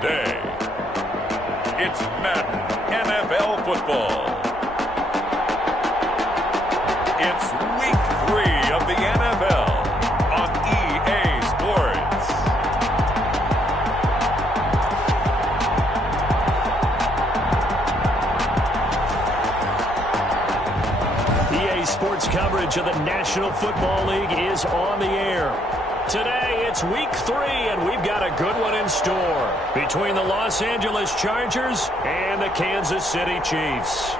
today. It's Madden NFL football. It's week 3 of the NFL on EA Sports. EA Sports coverage of the National Football League is on the air. Today, it's week 3, and we've got a good one in store between the Los Angeles Chargers and the Kansas City Chiefs.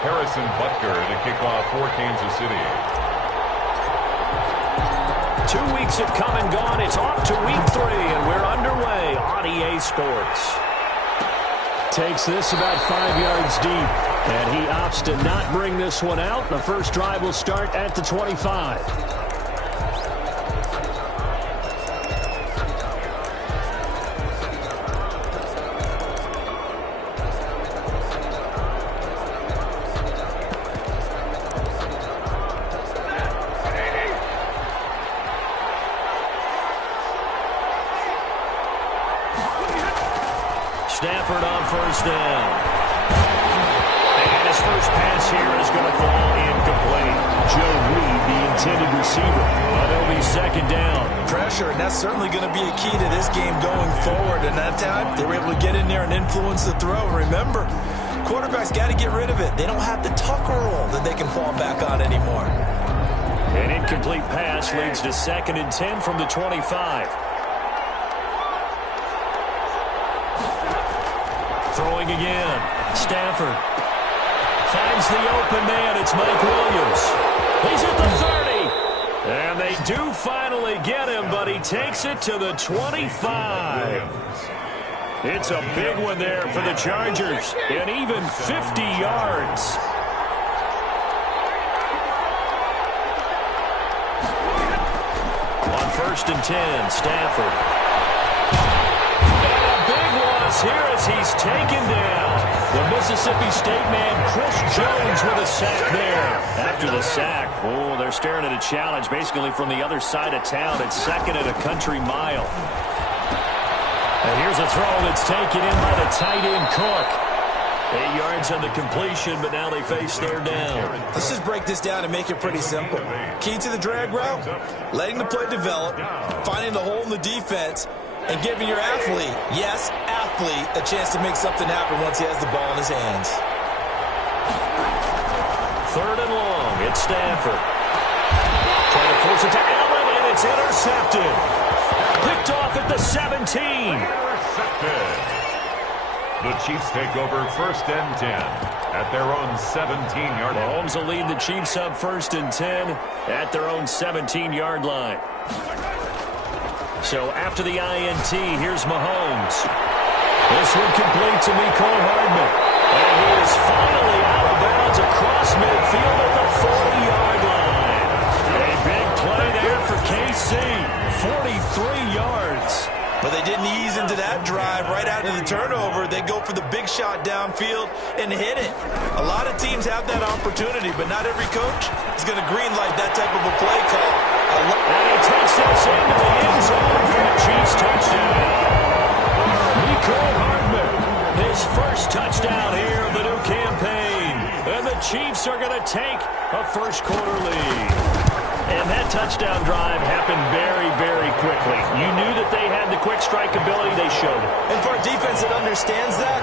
Harrison Butker to kick off for Kansas City. 2 weeks have come and gone. It's off to week 3, and we're underway on EA Sports. Takes this about 5 yards deep, and he opts to not bring this one out. The first drive will start at the 25. Stafford on first down. And his first pass here is going to fall incomplete. Joe Reed, the intended receiver. But it'll be second down. Pressure, and that's certainly going to be a key to this game going forward. And that time, they were able to get in there and influence the throw. Remember, quarterbacks got to get rid of it. They don't have the Tucker rule that they can fall back on anymore. An incomplete pass leads to 2nd and 10 from the 25. Throwing again. Stafford finds the open man. It's Mike Williams. He's at the 30. And they do finally get him, but he takes it to the 25. It's a big one there for the Chargers. And even 50 yards. On 1st and 10, Stafford. Here as he's taken down. The Mississippi State man, Chris Jones, with a sack there. After the sack, oh, they're staring at a challenge basically from the other side of town. It's 2nd and a country mile. And here's a throw that's taken in by the tight end Cook. 8 yards on the completion, but now they face third down. Let's just break this down and make it pretty simple. Key to the drag route, letting the play develop, finding the hole in the defense, and giving your athlete, yes, athlete, a chance to make something happen once he has the ball in his hands. 3rd and long. It's Stafford. Trying to force it to Allen, and it's intercepted. Picked off at the 17. Intercepted. The Chiefs take over 1st and 10 at their own 17-yard line. Mahomes will lead the Chiefs up 1st and 10 at their own 17-yard line. So after the INT, here's Mahomes. This one complete to Mecole Hardman. And he is finally out of bounds across midfield at the 40-yard line. A big play there for KC. 43 yards. But they didn't ease into that drive right after the turnover. They go for the big shot downfield and hit it. A lot of teams have that opportunity, but not every coach is going to greenlight that type of a play call. And he takes this into the end zone for the Chiefs touchdown. Mecole Hardman, his first touchdown here of the new campaign. And the Chiefs are going to take a first-quarter lead. And that touchdown drive happened very, very quickly. You knew that they had the quick strike ability. They showed it. And for a defense that understands that,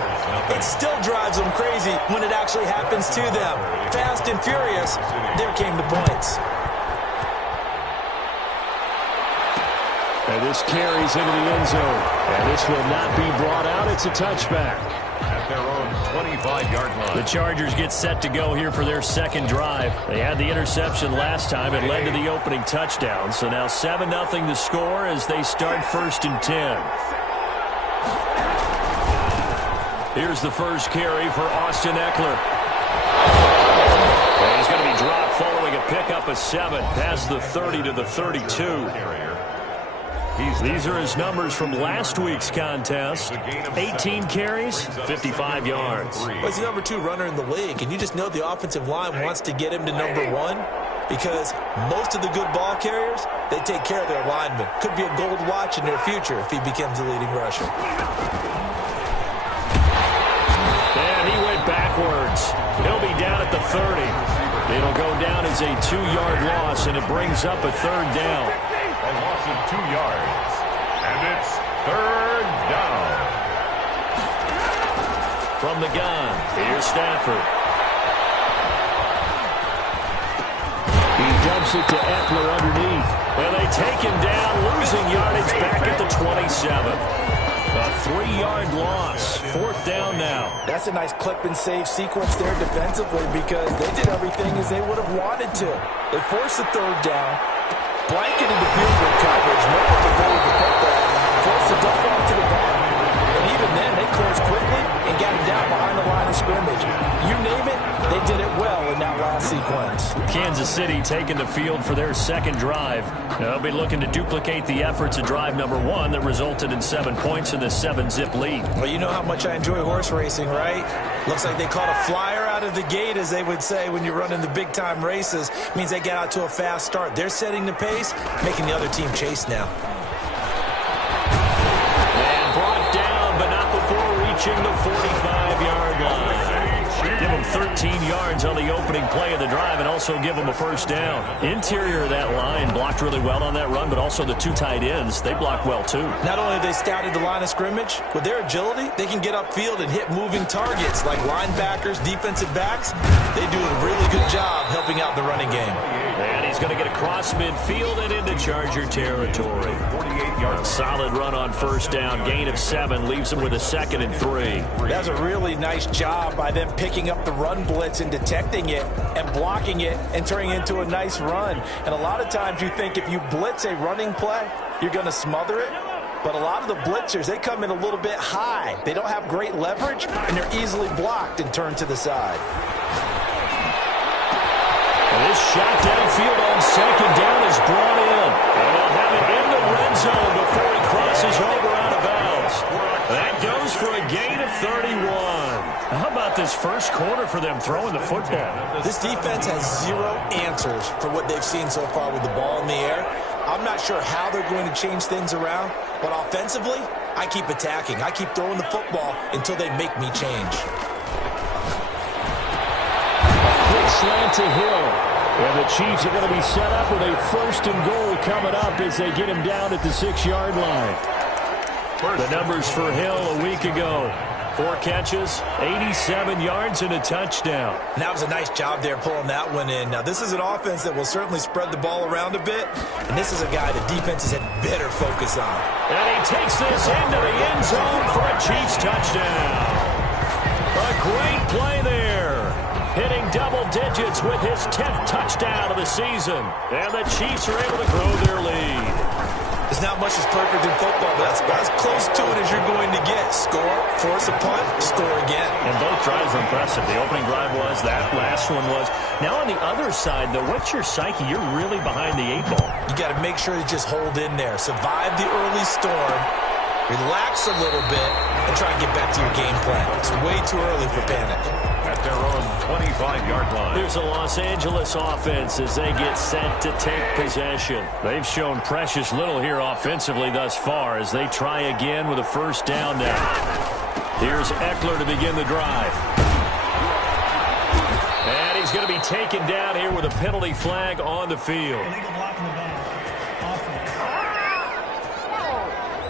it still drives them crazy when it actually happens to them. Fast and furious, there came the points. And this carries into the end zone. And this will not be brought out. It's a touchback. At their own 25-yard line. The Chargers get set to go here for their second drive. They had the interception last time. It led to the opening touchdown. So now 7-0 to score as they start 1st and 10. Here's the first carry for Austin Eckler. And he's going to be dropped following a pickup of 7 past the 30 to the 32. These are his numbers from last week's contest. 18 carries, 55 yards. Well, he's the number 2 runner in the league, and you just know the offensive line wants to get him to number 1 because most of the good ball carriers, they take care of their linemen. Could be a gold watch in their future if he becomes the leading rusher. And he went backwards. He'll be down at the 30. It'll go down as a 2-yard loss, and it brings up a 3rd down. A loss of 2 yards. And it's 3rd down. From the gun, here's Stafford. He dumps it to Eckler underneath. And they take him down, losing yardage back at the 27. A 3-yard loss. 4th down now. That's a nice clip and save sequence there defensively because they did everything as they would have wanted to. They forced the 3rd down, blanketed the field goal coverage, no one avoided the football, forced the dump off to the back. And even then, they closed quickly and got him down behind the line of scrimmage. You name it, they did it well in that last sequence. Kansas City taking the field for their 2nd drive. They'll be looking to duplicate the efforts of drive number 1 that resulted in 7 points in the 7-zip lead. Well, you know how much I enjoy horse racing, right? Looks like they caught a flyer out of the gate, as they would say when you're running the big-time races. Means they get out to a fast start. They're setting the pace, making the other team chase now. And brought down, but not before reaching the 45-yard line. Give them 13 yards on the opening play of the drive and also give them a 1st down. Interior of that line blocked really well on that run, but also the 2 tight ends, they blocked well too. Not only have they scouted the line of scrimmage, with their agility, they can get upfield and hit moving targets like linebackers, defensive backs. They do a really good job helping out the running game. And he's going to get across midfield and into Charger territory. 48-yard solid run on 1st down. Gain of 7 leaves him with a 2nd and 3. That's a really nice job by them picking up the run blitz and detecting it and blocking it and turning it into a nice run. And a lot of times you think if you blitz a running play, you're going to smother it. But a lot of the blitzers, they come in a little bit high. They don't have great leverage, and they're easily blocked and turned to the side. And this shot downfield on 2nd down is brought in. And they'll have it in the red zone before he crosses over out of bounds. That goes for a gain of 31. How about this first quarter for them throwing the football? This defense has 0 answers for what they've seen so far with the ball in the air. I'm not sure how they're going to change things around, but offensively, I keep attacking. I keep throwing the football until they make me change. Quick slant to Hill. And the Chiefs are going to be set up with a 1st and goal coming up as they get him down at the 6-yard line. The numbers for Hill a week ago. 4 catches, 87 yards, and a touchdown. And that was a nice job there pulling that one in. Now, this is an offense that will certainly spread the ball around a bit, and this is a guy the defenses had better focus on. And he takes this into the end zone for a Chiefs touchdown. A great play there. Hitting double digits with his 10th touchdown of the season. And the Chiefs are able to grow their lead. There's not much that's perfect in football, but that's about as close to it as you're going to get. Score, force a punt, score again. And both drives were impressive. The opening drive was, that last one was. Now on the other side, though, what's your psyche? You're really behind the 8 ball. You got to make sure you just hold in there. Survive the early storm, relax a little bit, and try to get back to your game plan. It's way too early for panic. At their own 25-yard line. Here's a Los Angeles offense as they get set to take possession. They've shown precious little here offensively thus far as they try again with a 1st down now. Here's Eckler to begin the drive. And he's going to be taken down here with a penalty flag on the field.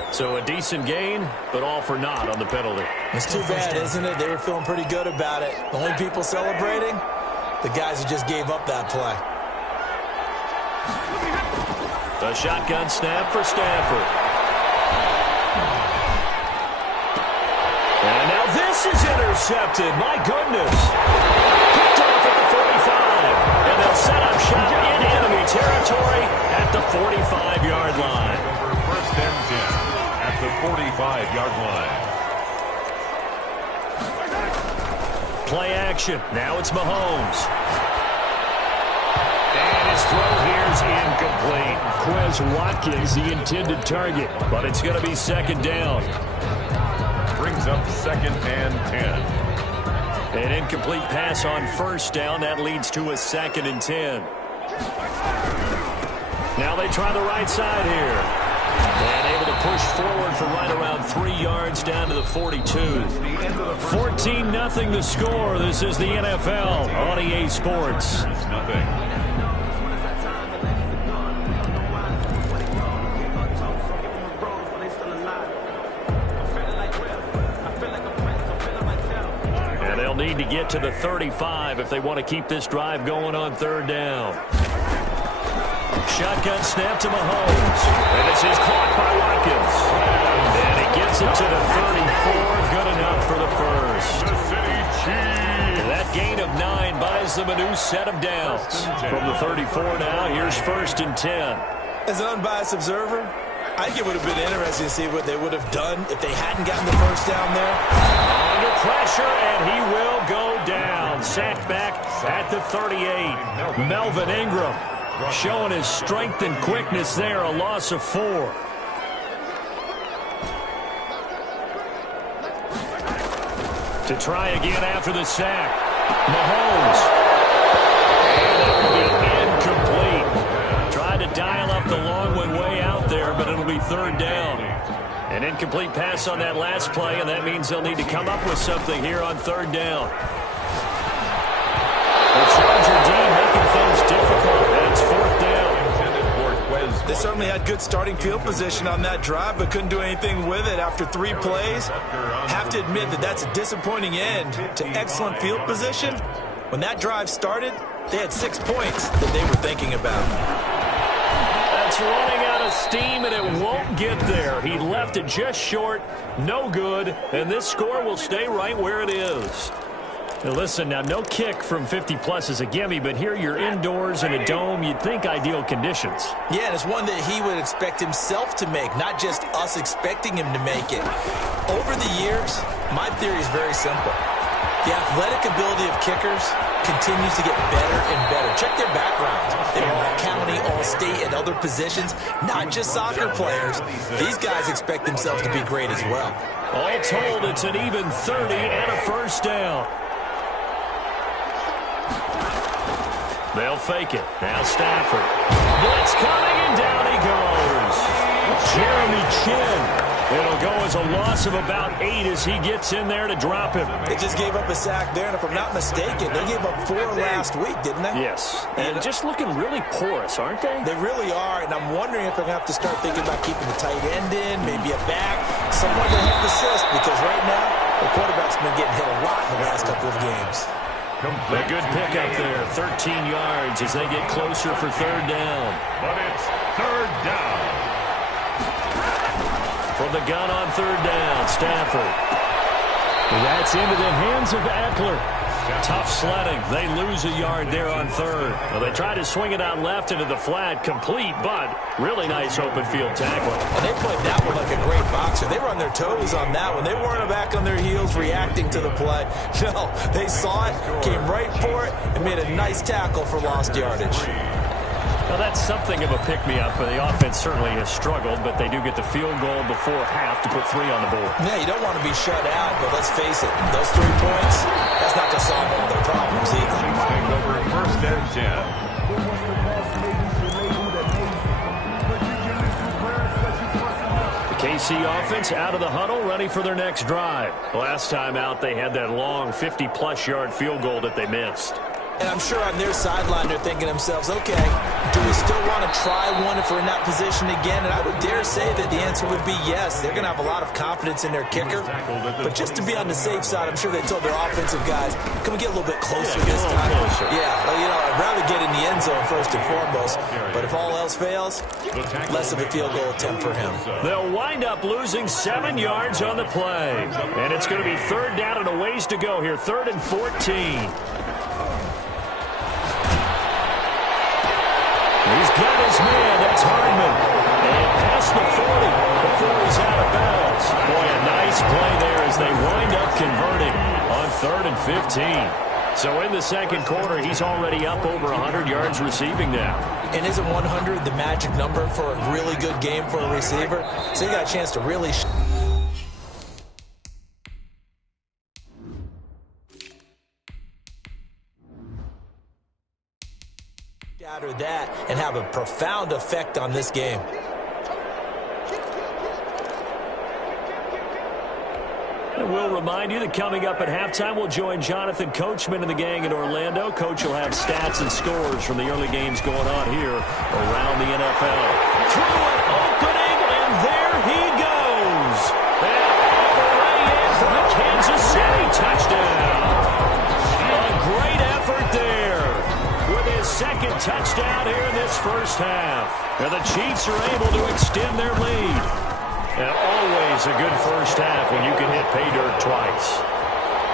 So a decent gain, but all for naught on the penalty. It's too bad, isn't it? They were feeling pretty good about it. The only people celebrating, the guys who just gave up that play. The shotgun snap for Stafford. And now this is intercepted. My goodness. Picked off at the 45. And they'll set up shop in enemy territory at the 45-yard line. Over 1st and 10. At the 45-yard line. Play action. Now it's Mahomes. And his throw here's incomplete. Quez Watkins, the intended target, but it's going to be second down. Brings up 2nd and 10. An incomplete pass on first down. That leads to a 2nd and 10. Now they try the right side here. And able to push forward for right around 3 yards down to the 42. 14-0 the score. This is the NFL on EA Sports. And they'll need to get to the 35 if they want to keep this drive going on 3rd down. Shotgun snap to Mahomes. And this is caught by Watkins. And he gets it to the 34. Good enough for the first. That gain of 9 buys them a new set of downs. From the 34 now, here's 1st and 10. As an unbiased observer, I think it would have been interesting to see what they would have done if they hadn't gotten the first down there. Under pressure, and he will go down. Sacked back at the 38. Melvin Ingram showing his strength and quickness there, a loss of 4. To try again after the sack. Mahomes. And it will be incomplete. Tried to dial up the long one way out there, but it'll be 3rd down. An incomplete pass on that last play, and that means they'll need to come up with something here on 3rd down. The Charger D making things difficult, and it's 4th down. They certainly had good starting field position on that drive, but couldn't do anything with it after 3 plays. Have to admit that that's a disappointing end to excellent field position. When that drive started, they had 6 points that they were thinking about. That's running out of steam, and it won't get there. He left it just short, no good, and this score will stay right where it is. Now listen, now no kick from 50-plus is a gimme, but here you're indoors in a dome. You'd think ideal conditions. Yeah, and it's one that he would expect himself to make, not just us expecting him to make it. Over the years, my theory is very simple. The athletic ability of kickers continues to get better and better. Check their backgrounds. They're all county, all state, and other positions, not just soccer players. These guys expect themselves to be great as well. All told, it's an even 30 and a first down. They'll fake it. Now Stafford. Blitz coming, and down he goes. Jeremy Chinn. It'll go as a loss of about 8 as he gets in there to drop him. They just gave up a sack there, and if I'm not mistaken, they gave up 4 last week, didn't they? Yes. And just looking really porous, aren't they? They really are, and I'm wondering if they're going to have to start thinking about keeping the tight end in, maybe a back, someone to help assist, because right now, the quarterback's been getting hit a lot in the last couple of games. A good pickup there, 13 yards as they get closer for 3rd down. But it's 3rd down. From the gun on 3rd down, Stafford. That's into the hands of Eckler. Tough sledding. They lose a yard there on 3rd. Well, they try to swing it out left into the flat, complete, but really nice open field tackling. And they played that one like a great boxer. They were on their toes on that one. They weren't back on their heels reacting to the play. No, they saw it, came right for it, and made a nice tackle for lost yardage. Well, that's something of a pick-me-up. The offense certainly has struggled, but they do get the field goal before half to put 3 on the board. Yeah, you don't want to be shut out, but let's face it, those 3 points, that's not going to solve all their problems either. Take over 1st and 10. The KC offense out of the huddle, ready for their next drive. Last time out, they had that long 50-plus yard field goal that they missed. And I'm sure on their sideline they're thinking to themselves, okay, do we still want to try one if we're in that position again? And I would dare say that the answer would be yes. They're going to have a lot of confidence in their kicker. But just to be on the safe side, I'm sure they told their offensive guys, can we get a little bit closer this time? Yeah, well, you know, I'd rather get in the end zone first and foremost. But if all else fails, less of a field goal attempt for him. They'll wind up losing 7 yards on the play. And it's going to be 3rd down and a ways to go here, 3rd and 14. He's got his man. That's Hardman. And past the 40 before he's out of bounds. Boy, a nice play there as they wind up converting on 3rd and 15. So in the second quarter, he's already up over 100 yards receiving now. And isn't 100 the magic number for a really good game for a receiver? So he got a chance to really shatter that and have a profound effect on this game. And we'll remind you that coming up at halftime, we'll join Jonathan Coachman and the gang in Orlando. Coach will have stats and scores from the early games going on here around the NFL. Through an opening, and there he goes. And all the way in for the Kansas City touchdown. A great effort there with his second touchdown here in this first half. And the Chiefs are able to extend their lead. And always a good first half when you can hit pay dirt twice.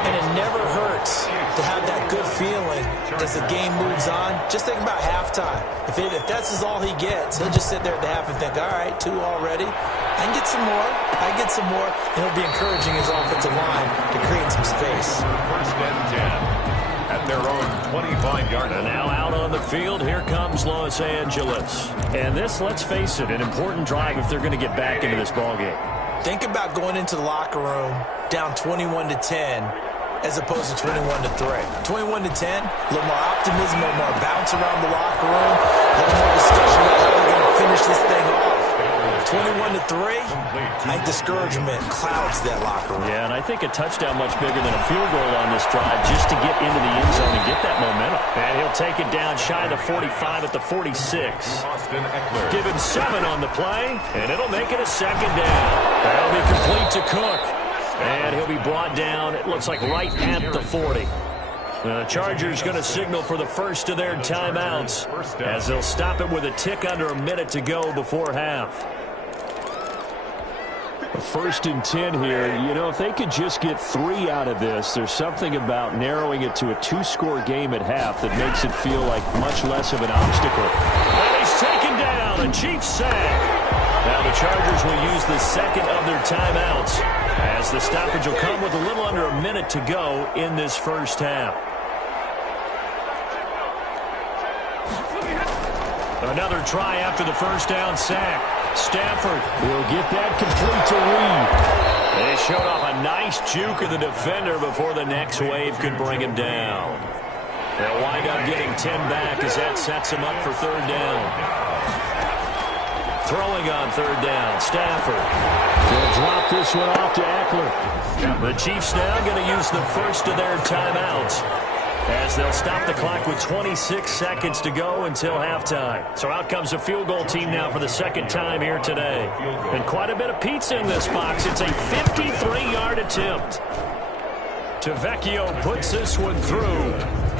And it never hurts to have that good feeling as the game moves on. Just think about halftime. If that's all he gets, he'll just sit there at the half and think, all right, 2 already. I can get some more. I get some more. And he'll be encouraging his offensive line to create some space. First and 10 at their own 25-yard line. And now out on the field, here comes Los Angeles. And this, let's face it, an important drive if they're going to get back into this ballgame. Think about going into the locker room down 21-10 as opposed to 21-3. 21-10, a little more optimism, a little more bounce around the locker room, a little more discussion about how they're going to finish this thing off. 21-3, I think discouragement clouds that locker room. Yeah, and I think a touchdown much bigger than a field goal on this drive just to get into the end zone and get that momentum. And he'll take it down shy of the 45 at the 46. Give him 7 on the play, and it'll make it a second down. That'll be complete to Cook. And he'll be brought down, it looks like right at the 40. The Chargers going to signal for the first of their timeouts as they'll stop it with a tick under a minute to go before half. First and 10 here. You know, if they could just get 3 out of this, there's something about narrowing it to a 2-score game at half that makes it feel like much less of an obstacle. And he's taken down, a Chiefs sack. Now the Chargers will use the second of their timeouts as the stoppage will come with a little under a minute to go in this first half. Another try after the first down sack. Stafford will get that complete to Reed. They showed off a nice juke of the defender before the next wave could bring him down. They'll wind up getting 10 back as that sets him up for third down. Throwing on third down, Stafford. They'll drop this one off to Eckler. The Chiefs now going to use the first of their timeouts as they'll stop the clock with 26 seconds to go until halftime. So out comes the field goal team now for the second time here today. And quite a bit of pizza in this box. It's a 53-yard attempt. Tavecchio puts this one through,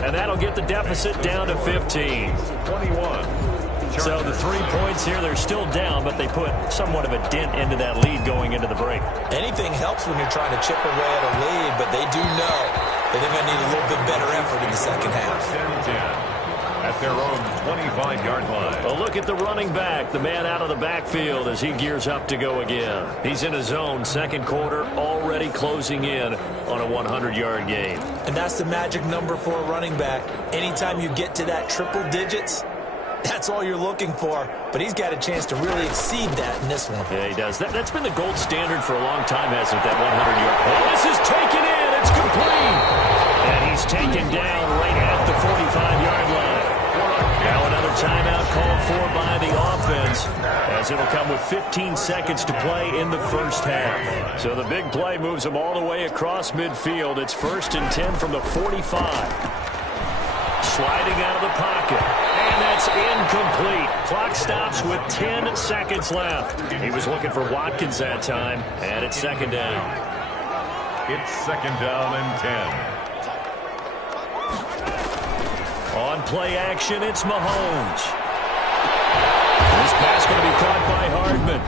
and that'll get the deficit down to 15. 21. So the 3 points here, they're still down, but they put somewhat of a dent into that lead going into the break. Anything helps when you're trying to chip away at a lead, but they do know that they're going to need a little bit better effort in the second half. 10-10 at their own 25-yard line. A look at the running back, the man out of the backfield as he gears up to go again. He's in his zone, second quarter, already closing in on a 100-yard game. And that's the magic number for a running back. Anytime you get to that triple digits, that's all you're looking for. But he's got a chance to really exceed that in this one. Yeah, he does. That's been the gold standard for a long time, hasn't it, that 100-yard. Oh, this is taken in. It's complete. And he's taken down right at the 45-yard line. Now another timeout called for by the offense as it'll come with 15 seconds to play in the first half. So the big play moves them all the way across midfield. It's first and 10 from the 45. Sliding out of the pocket. And that's incomplete. Clock stops with 10 seconds left. He was looking for Watkins that time, and it's second down. It's second down and 10. On play action, it's Mahomes. This pass going to be caught by Hardman.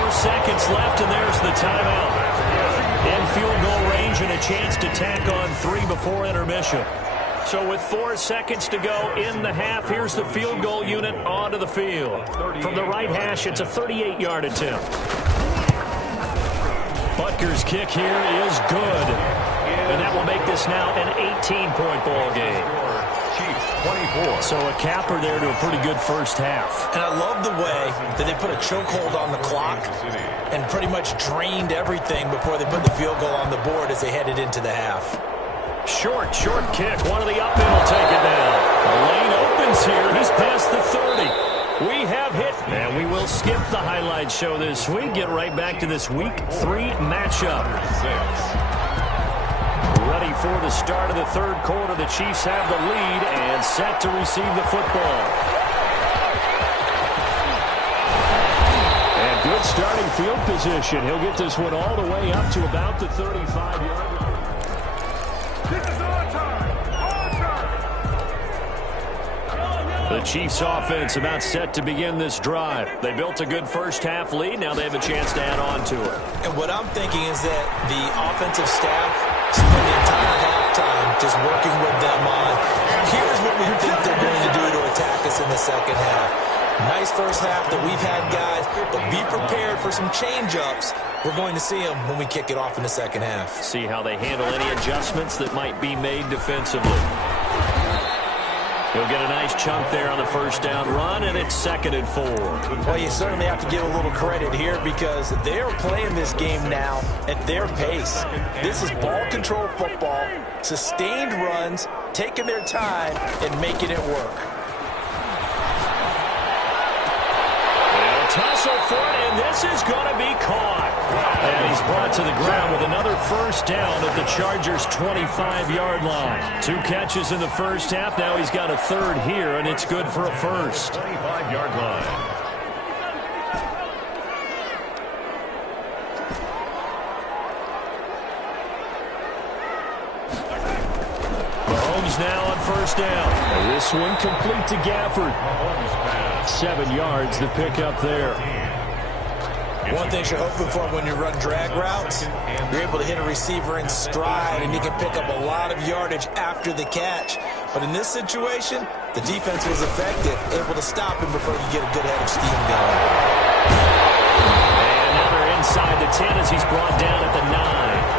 4 seconds left, and there's the timeout. In field goal range and a chance to tack on 3 before intermission. So with 4 seconds to go in the half, here's the field goal unit onto the field. From the right hash, it's a 38-yard attempt. Butker's kick here is good. And that will make this now an 18-point ball game. Chiefs 24. So a capper there to a pretty good first half. And I love the way that they put a chokehold on the clock and pretty much drained everything before they put the field goal on the board as they headed into the half. Short kick. One of the up men will take it down. The lane opens here. He's past the 30. We have hit. And we will skip the highlight show this week. Get right back to this Week 3 matchup. Ready for the start of the third quarter. The Chiefs have the lead and set to receive the football. And good starting field position. He'll get this one all the way up to about the 35-yard line. The Chiefs offense about set to begin this drive. They built a good first half lead. Now they have a chance to add on to it. And what I'm thinking is that the offensive staff spent the entire halftime just working with them on, here's what we think they're going to do to attack us in the second half. Nice first half that we've had, guys, but be prepared for some change-ups. We're going to see them when we kick it off in the second half. See how they handle any adjustments that might be made defensively. He'll get a nice chunk there on the first down run, and it's 2nd and 4. Well, you certainly have to give a little credit here because they're playing this game now at their pace. This is ball control football, sustained runs, taking their time, and making it work. Tussle for it, and this is going to be caught. And he's brought to the ground with another first down at the Chargers' 25-yard line. 2 catches in the first half. Now he's got a third here, and it's good for a first. 25-yard line. Mahomes now on first down. And this one complete to Gafford. 7 yards, the pickup there. One thing you're hoping for when you run drag routes, you're able to hit a receiver in stride, and you can pick up a lot of yardage after the catch. But in this situation, the defense was effective, able to stop him before you get a good head of steam going. And now they're inside the 10 as he's brought down at the 9.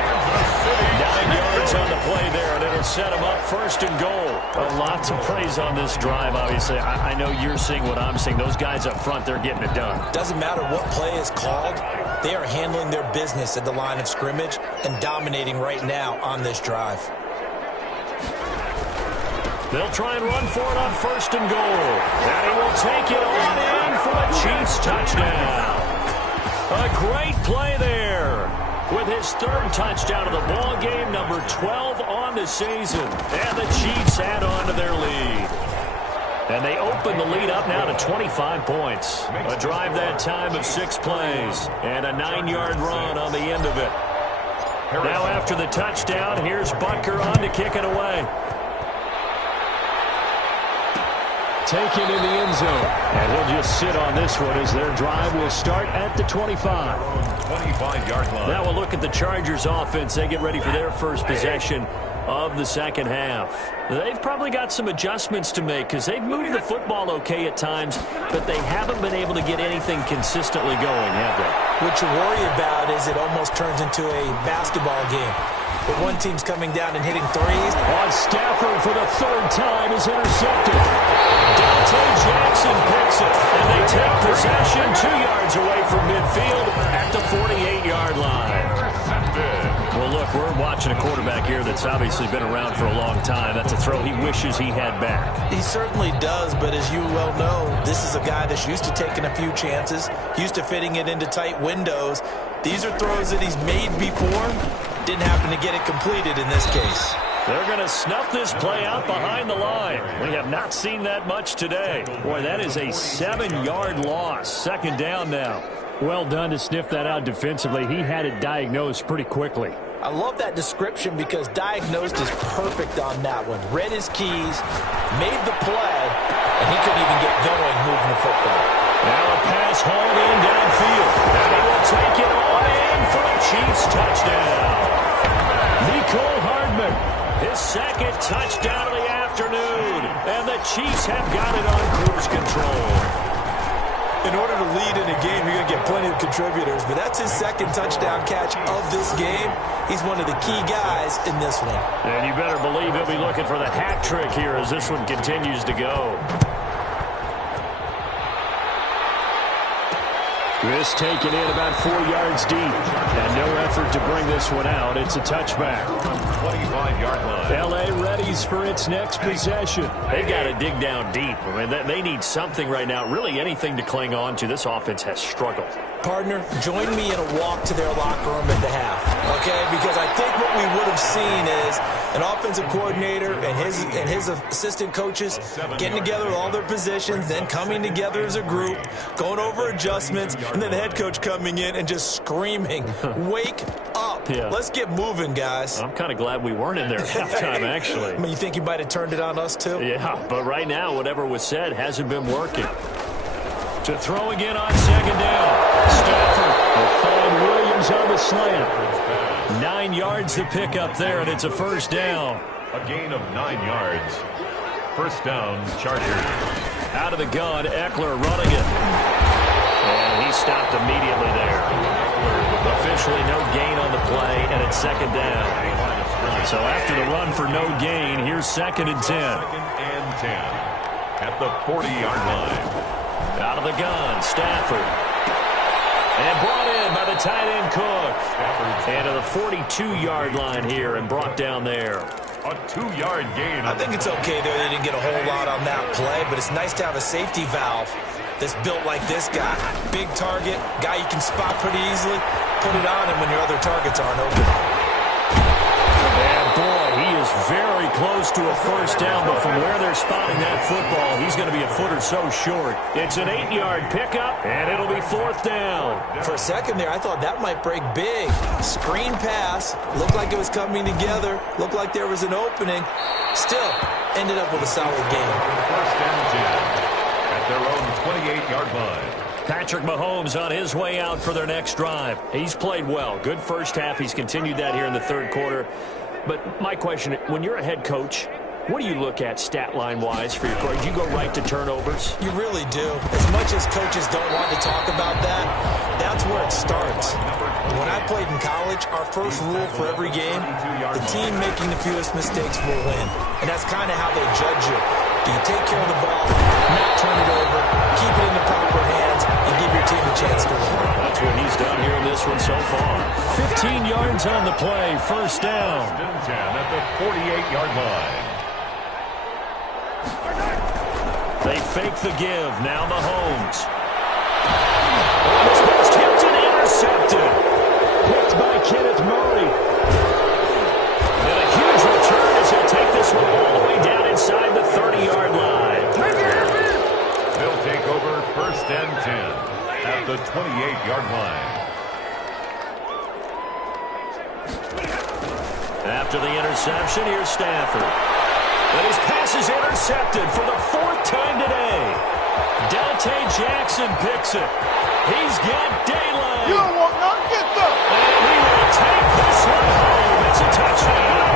9 yards on the play there, and it'll set him up 1st and goal. A lot to praise on this drive, obviously. I know you're seeing what I'm seeing. Those guys up front, they're getting it done. Doesn't matter what play is called. They are handling their business at the line of scrimmage and dominating right now on this drive. They'll try and run for it on 1st and goal. And he will take it on in for a Chiefs touchdown. A great play there. With his 3rd touchdown of the ball game, number 12 on the season. And the Chiefs add on to their lead. And they open the lead up now to 25 points. A drive that time of 6 plays. And a 9-yard run on the end of it. Now after the touchdown, here's Butker on to kick it away. Taken in the end zone. And he'll just sit on this one as their drive will start at the 25. 25-yard line. Now we'll look at the Chargers offense. They get ready for their first possession of the second half. They've probably got some adjustments to make because they've moved the football okay at times, but they haven't been able to get anything consistently going, have they? What you worry about is it almost turns into a basketball game. But one team's coming down and hitting threes. On Stafford for the 3rd time is intercepted. Dante Jackson picks it, and they take possession 2 yards away from midfield at the 48-yard line. Well, look, we're watching a quarterback here that's obviously been around for a long time. That's a throw he wishes he had back. He certainly does, but as you well know, this is a guy that's used to taking a few chances, used to fitting it into tight windows. These are throws that he's made before. Didn't happen to get it completed in this case. They're going to snuff this play out behind the line. We have not seen that much today. Boy, that is a 7-yard loss. 2nd down now. Well done to sniff that out defensively. He had it diagnosed pretty quickly. I love that description because diagnosed is perfect on that one. Read his keys, made the play, and he couldn't even get going moving the football. Now a pass hauled in downfield. And he will take it on in for a Chiefs touchdown. Nicole Hardman, his 2nd touchdown of the afternoon. And the Chiefs have got it on cruise control. In order to lead in a game, you're going to get plenty of contributors, but that's his second touchdown catch of this game. He's one of the key guys in this one. And you better believe he'll be looking for the hat trick here as this one continues to go. This taken in about 4 yards deep. And no effort to bring this one out. It's a touchback. 25-yard line. L.A. readies for its next possession. They've got to dig down deep. I mean, they need something right now, really anything to cling on to. This offense has struggled. Partner, join me in a walk to their locker room at the half, okay? Because I think what we would have seen is an offensive coordinator and his assistant coaches getting together with all their positions, then coming together as a group, going over adjustments, and then the head coach coming in and just screaming, wake up. Yeah. Let's get moving, guys. I'm kind of glad we weren't in there at halftime, actually. I mean, you think you might have turned it on us, too? Yeah, but right now, whatever was said hasn't been working. To throw again on second down. Stafford will find Williams on the slant. 9 yards to pick up there, and it's a first down. A gain of 9 yards. First down, Chargers. Out of the gun, Eckler running it. And he stopped immediately there. Officially no gain on the play, and it's second down. So after the run for no gain, here's second and 10. Second and 10 at the 40-yard line. Out of the gun, Stafford. And brought in by the tight end Cook. And to the 42-yard line here and brought down there. A 2-yard gain. I think it's okay there. They didn't get a whole lot on that play, but it's nice to have a safety valve that's built like this guy. Big target, guy you can spot pretty easily. Put it on him when your other targets aren't open. And boy, he is very close to a first down, but from where they're spotting that football, he's going to be a foot or so short. It's an 8-yard pickup, and it'll be fourth down. For a second there, I thought that might break big. Screen pass, looked like it was coming together, looked like there was an opening. Still, ended up with a solid game. First and 10 at their own 28-yard line. Patrick Mahomes on his way out for their next drive. He's played well. Good first half. He's continued that here in the third quarter. But my question, when you're a head coach, what do you look at stat line-wise for your coach? Do you go right to turnovers? You really do. As much as coaches don't want to talk about that, that's where it starts. When I played in college, our first rule for every game, the team making the fewest mistakes will win. And that's kind of how they judge you. Do you take care of the ball, not turn it over, keep it in the proper hands, and give your team a chance to win? That's what he's done here in this one so far. 15 yards on the play, first down. First and 10 at the 48-yard line. They fake the give. Now Mahomes. This one's tipped and intercepted. Picked by Kenneth Murray. And a huge return as he'll take this one all the way down inside the 30-yard line. They'll take over first and 10 at the 28-yard line. After the interception, here's Stafford. And his pass is intercepted for the 4th time today. Dante Jackson picks it. He's got daylight. You don't want none, get them. And he will take this one home. It's a touchdown.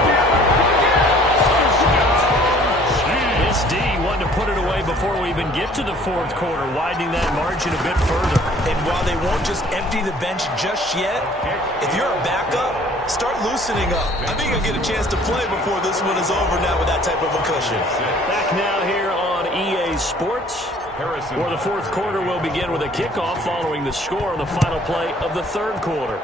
This D wanted to put it away before we even get to the fourth quarter, widening that margin a bit further. And while they won't just empty the bench just yet, if you're a backup, start loosening up. I think you'll get a chance to play before this one is over now with that type of a cushion. Back now here on EA Sports, where the fourth quarter will begin with a kickoff following the score on the final play of the third quarter.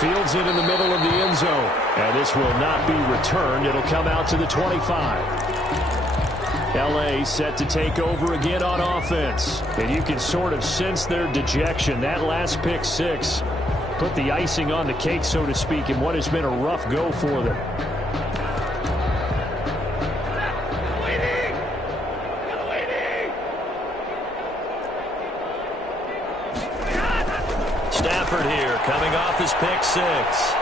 Fields it in the middle of the end zone. And this will not be returned. It'll come out to the 25. L.A. set to take over again on offense. And you can sort of sense their dejection. That last pick six put the icing on the cake, so to speak, in what has been a rough go for them. Stafford here, coming off his pick six.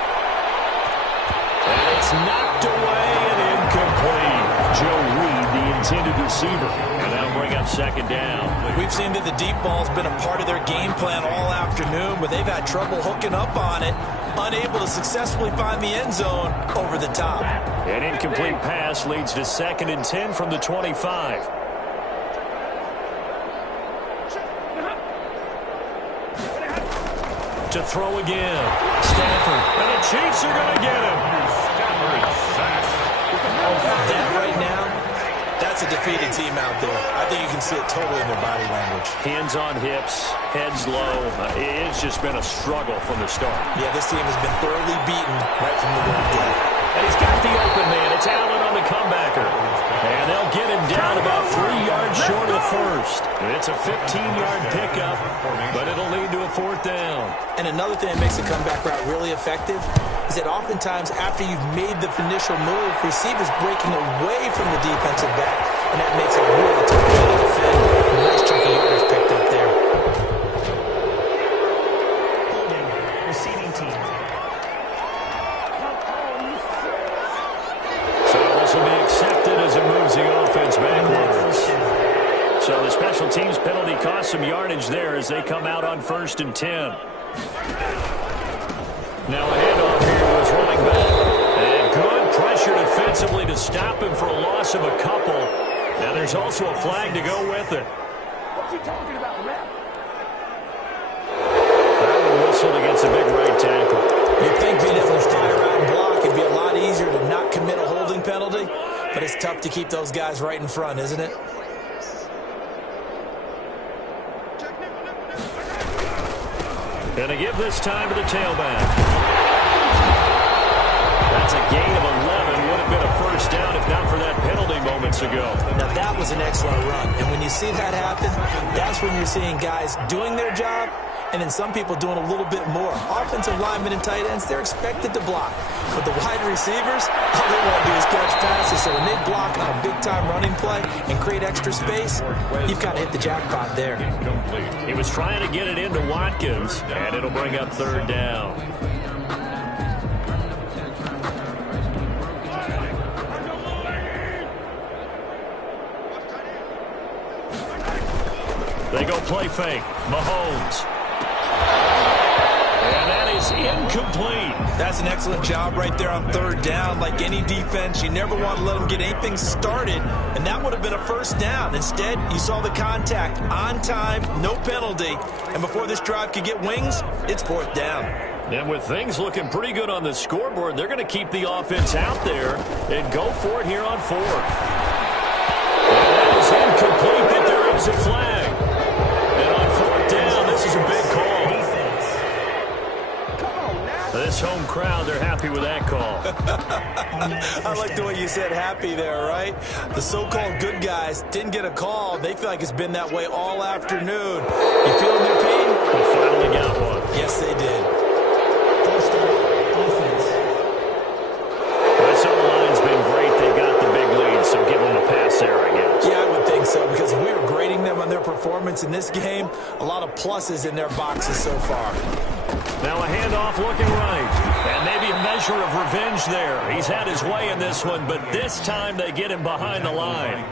And it's knocked away and incomplete. Joe Reed, the intended receiver. And that'll bring up second down. We've seen that the deep ball's been a part of their game plan all afternoon, but they've had trouble hooking up on it, unable to successfully find the end zone over the top. An incomplete pass leads to second and 10 from the 25. to throw again. Stafford, and the Chiefs are going to get him. That right now, that's a defeated team out there. I think you can see it totally in their body language. Hands on hips, heads low. It's just been a struggle from the start. Yeah, this team has been thoroughly beaten right from the word go. And he's got the open man. It's Allen on the comebacker. And they'll get him down about 3 yards short of the first. It's a 15-yard pickup, but it'll lead to a 4th down. And another thing that makes the comeback route really effective is that oftentimes after you've made the initial move, receivers breaking away from the defensive back, and that makes it really tough to defend. A nice chunk of yardage picked up there. Receiving team. So this will be accepted as it moves the offense backwards. So the special teams penalty cost some yardage there as they come out on 1st and 10. Now a handoff here to his running back. And good pressure defensively to stop him for a loss of a couple. Now there's also a flag to go with it. What you talking about, ref? That one whistled against a big right tackle. You'd think being able to fire out and block, it'd be a lot easier to not commit a holding penalty, but it's tough to keep those guys right in front, isn't it? And to give this time to the tailback. That's a gain of 11. Would have been a 1st down if not for that penalty moments ago. Now, that was an excellent run. And when you see that happen, that's when you're seeing guys doing their job and then some people doing a little bit more. Offensive linemen and tight ends, they're expected to block. But the wide receivers, all they want to do is catch passes. So when they block on a big-time running play and create extra space, you've kind of hit the jackpot there. He was trying to get it into Watkins, and it'll bring up 3rd down. They go play fake. Mahomes. And that is incomplete. That's an excellent job right there on 3rd down. Like any defense, you never want to let them get anything started, and that would have been a 1st down. Instead, you saw the contact on time, no penalty, and before this drive could get wings, it's 4th down. And with things looking pretty good on the scoreboard, they're going to keep the offense out there and go for it here on 4th. And that is incomplete, but there is a flag. And on 4th down, this is a big call. This home crowd, they're happy with that call. I like the way you said happy there, right? The so-called good guys didn't get a call. They feel like it's been that way all afternoon. You feeling their pain? They finally got one. Yes, they did. This O-line's been great. They got the big lead, so give them a pass there, I guess. Yeah, I would think so, because if we were grading them on their performance in this game, a lot of pluses in their boxes so far. Now a handoff looking right. And maybe a measure of revenge there. He's had his way in this one, but this time they get him behind the line.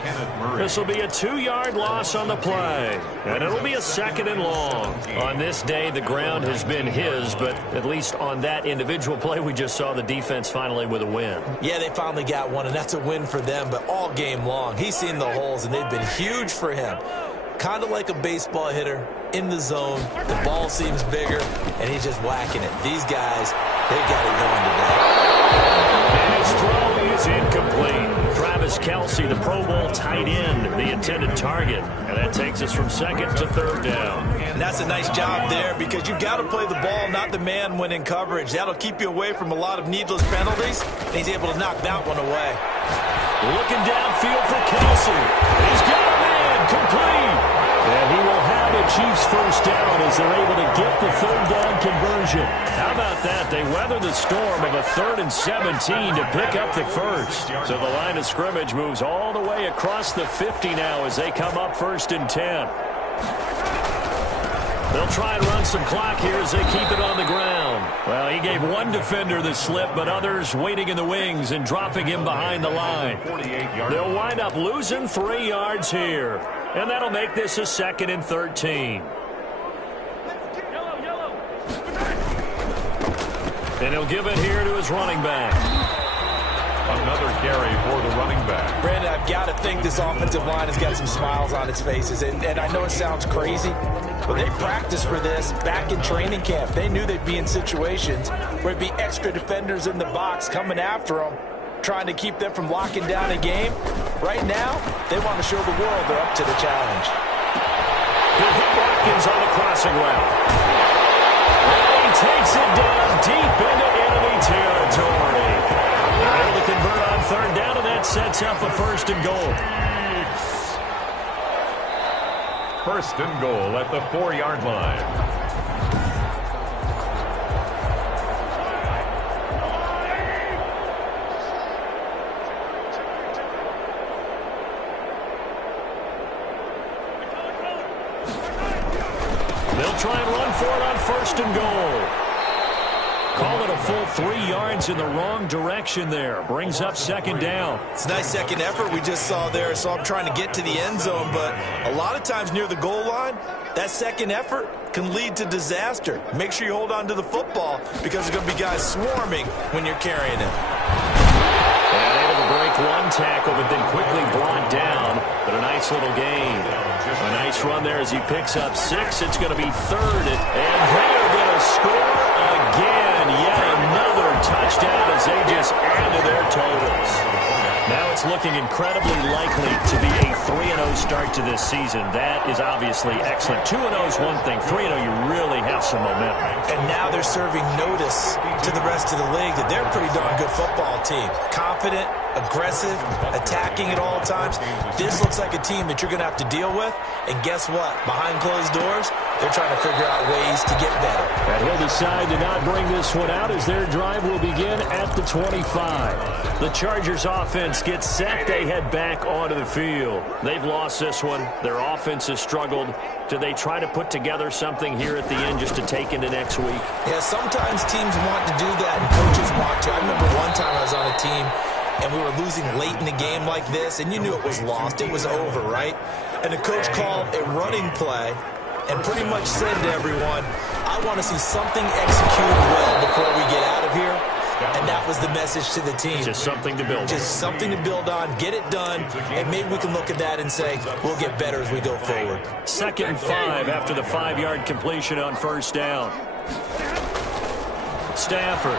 This will be a 2-yard loss on the play. And it'll be a 2nd and long. On this day, the ground has been his, but at least on that individual play, we just saw the defense finally with a win. Yeah, they finally got one, and that's a win for them, but all game long, he's seen the holes, and they've been huge for him. Kind of like a baseball hitter in the zone. The ball seems bigger, and he's just whacking it. These guys, they've got it going today. And his throw is incomplete. Travis Kelce, the Pro Bowl tight end, the intended target. And that takes us from 2nd to 3rd down. And that's a nice job there because you've got to play the ball, not the man when in coverage. That'll keep you away from a lot of needless penalties, and he's able to knock that one away. Looking downfield for Kelce. He's got a man, complete. And he will have a Chiefs 1st down as they're able to get the 3rd down conversion. How about that? They weather the storm of a 3rd and 17 to pick up the 1st. So the line of scrimmage moves all the way across the 50 now as they come up 1st and 10. They'll try and run some clock here as they keep it on the ground. Well, he gave one defender the slip, but others waiting in the wings and dropping him behind the line. They'll wind up losing 3 yards here. And that'll make this a 2nd and 13. And he'll give it here to his running back. Another carry for the running back. Brandon, I've got to think this offensive line has got some smiles on its faces. And I know it sounds crazy, but they practiced for this back in training camp. They knew they'd be in situations where it'd be extra defenders in the box coming after them, trying to keep them from locking down a game. Right now, they want to show the world they're up to the challenge. He'll hit Watkins on the crossing route. And he takes it down deep into enemy territory. They're able to convert on third down, and that sets up a 1st and goal. 1st and goal at the 4-yard line. They'll try and run for it on 1st and goal. Call it a full 3 yards in the wrong direction there. Brings up 2nd down. It's a nice second effort we just saw there, so I'm trying to get to the end zone, but a lot of times near the goal line, that second effort can lead to disaster. Make sure you hold on to the football because there's going to be guys swarming when you're carrying it. And able to break one tackle, but then quickly brought down. But a nice little gain. A nice run there as he picks up 6. It's going to be 3rd, and they're going to score again. Yet another touchdown as they just add to their totals. Now it's looking incredibly likely to be a 3-0 start to this season. That is obviously excellent. 2-0 is one thing. 3-0, you really have some momentum. And now they're serving notice to the rest of the league that they're a pretty darn good football team. Confident, aggressive, attacking at all times. This looks like a team that you're going to have to deal with. And guess what? Behind closed doors, they're trying to figure out ways to get better. And he'll decide to not bring this one out as their drive will begin at the 25. The Chargers offense gets set. They head back onto the field. They've lost this one. Their offense has struggled. Do they try to put together something here at the end just to take into next week? Yeah, sometimes teams want to do that and coaches want to. I remember one time I was on a team and we were losing late in the game like this, and you knew it was lost. It was over, right? And the coach called a running play and pretty much said to everyone, I want to see something executed well before we get out of here. And that was the message to the team. Just something to build on. Just something to build on, get it done, and maybe we can look at that and say, we'll get better as we go forward. 2nd and 5 after the 5-yard completion on 1st down. Stafford.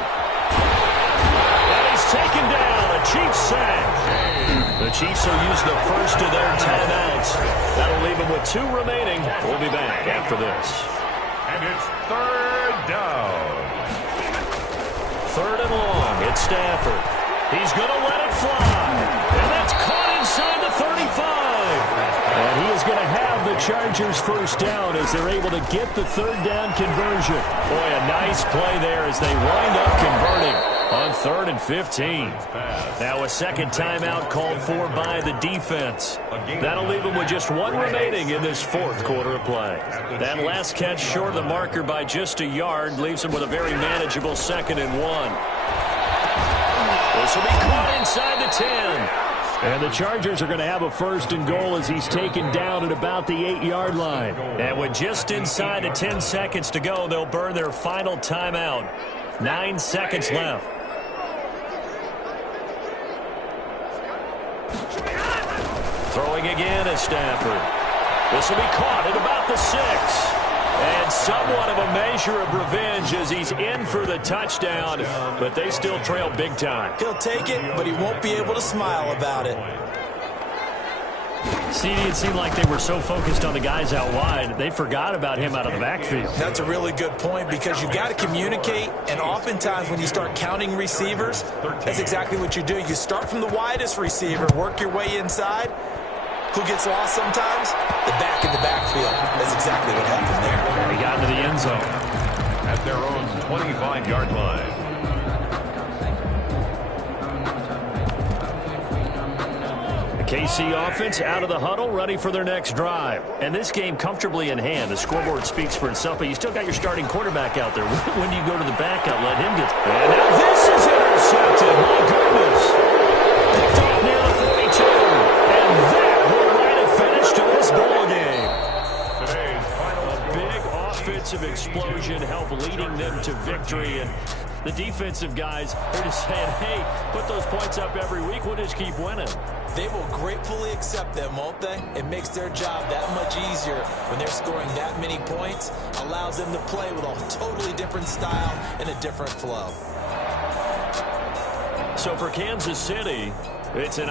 And he's taken down. A Chiefs sack. The Chiefs will use the first of their timeouts. That'll leave them with 2 remaining. We'll be back after this. And it's 3rd down. 3rd and long. It's Stafford. He's going to let it fly. And that's caught inside the 35. And he is going to have the Chargers 1st down as they're able to get the 3rd down conversion. Boy, a nice play there as they wind up converting on 3rd and 15. Now a 2nd timeout called for by the defense. That'll leave them with just 1 remaining in this 4th quarter of play. That last catch short of the marker by just a yard leaves them with a very manageable 2nd and 1. This will be caught inside the 10. And the Chargers are going to have a 1st and goal as he's taken down at about the 8-yard line. And with just inside of 10 seconds to go, they'll burn their final timeout. 9 seconds left. Throwing again is Stafford. This will be caught at about the 6. And somewhat of a measure of revenge as he's in for the touchdown, but they still trail big time. He'll take it, but he won't be able to smile about it. CD, it seemed like they were so focused on the guys out wide, they forgot about him out of the backfield. That's a really good point because you've got to communicate, and oftentimes when you start counting receivers, that's exactly what you do. You start from the widest receiver, work your way inside. Who gets lost sometimes? The back in the backfield. That's exactly what happened there. And he got into the end zone. At their own 25-yard line. The KC offense out of the huddle, ready for their next drive. And this game comfortably in hand. The scoreboard speaks for itself, but you still got your starting quarterback out there. When do you go to the backup? Let him get... And now this is intercepted. My goodness. Picked off near the 42. And that will write a finish to this ball game. Today's final A big offensive explosion helped leading them to victory. And The defensive guys, they're just saying, hey, put those points up every week. We'll just keep winning. They will gratefully accept them, won't they? It makes their job that much easier when they're scoring that many points. Allows them to play with a totally different style and a different flow. So for Kansas City, it's an